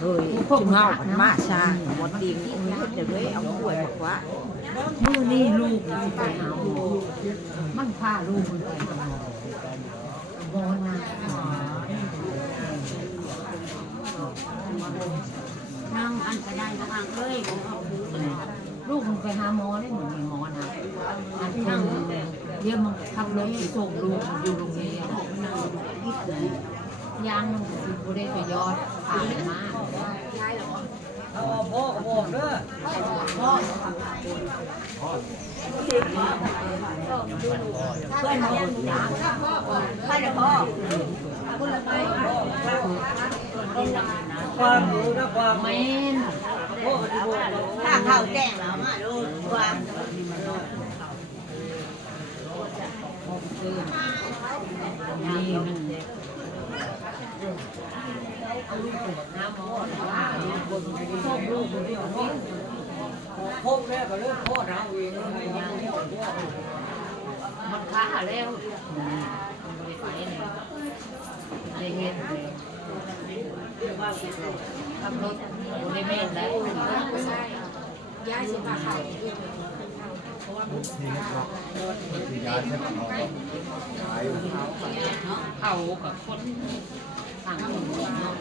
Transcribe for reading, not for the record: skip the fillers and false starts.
เฮ้ยชิมเฮาผันมาชาหมดดิงอุ้ยเดี๋ยวเอากล้วยบอกว่ามื้อนี้ลูกสิไปหาหมอมันพาลูกมันไปหาหมอบ่นะนั่งอันก็ได้นะอังเอ้ยลูกมันไปหาหมอได้เหมือนมีหมอนะอันนั่งเดี๋ยวมันทำเลยส่งลูกอยู่โรงเรียนยังบ่ได้ไปยอดผ่านมาเอาพ่อบอกเด้อพ่อเพื่อนมาบุญยาไปเด้อพ่อคุณละไปความรู้นะความแม่นถ้าเข้าแจ้งแล้วมาดูความนี่มันเอาลูกไปหาหมอว่าลูกคนชอบลูกคนเดียวนี่พบแล้วก็เลิกพ่อเราเองอะไรอย่างเงี้ยมันค้าแล้วมันไปไปเนี่ยได้เงินทำรถได้เม็ดแล้วย้ายสิมาขายเขากับคนต่างคนเนาะ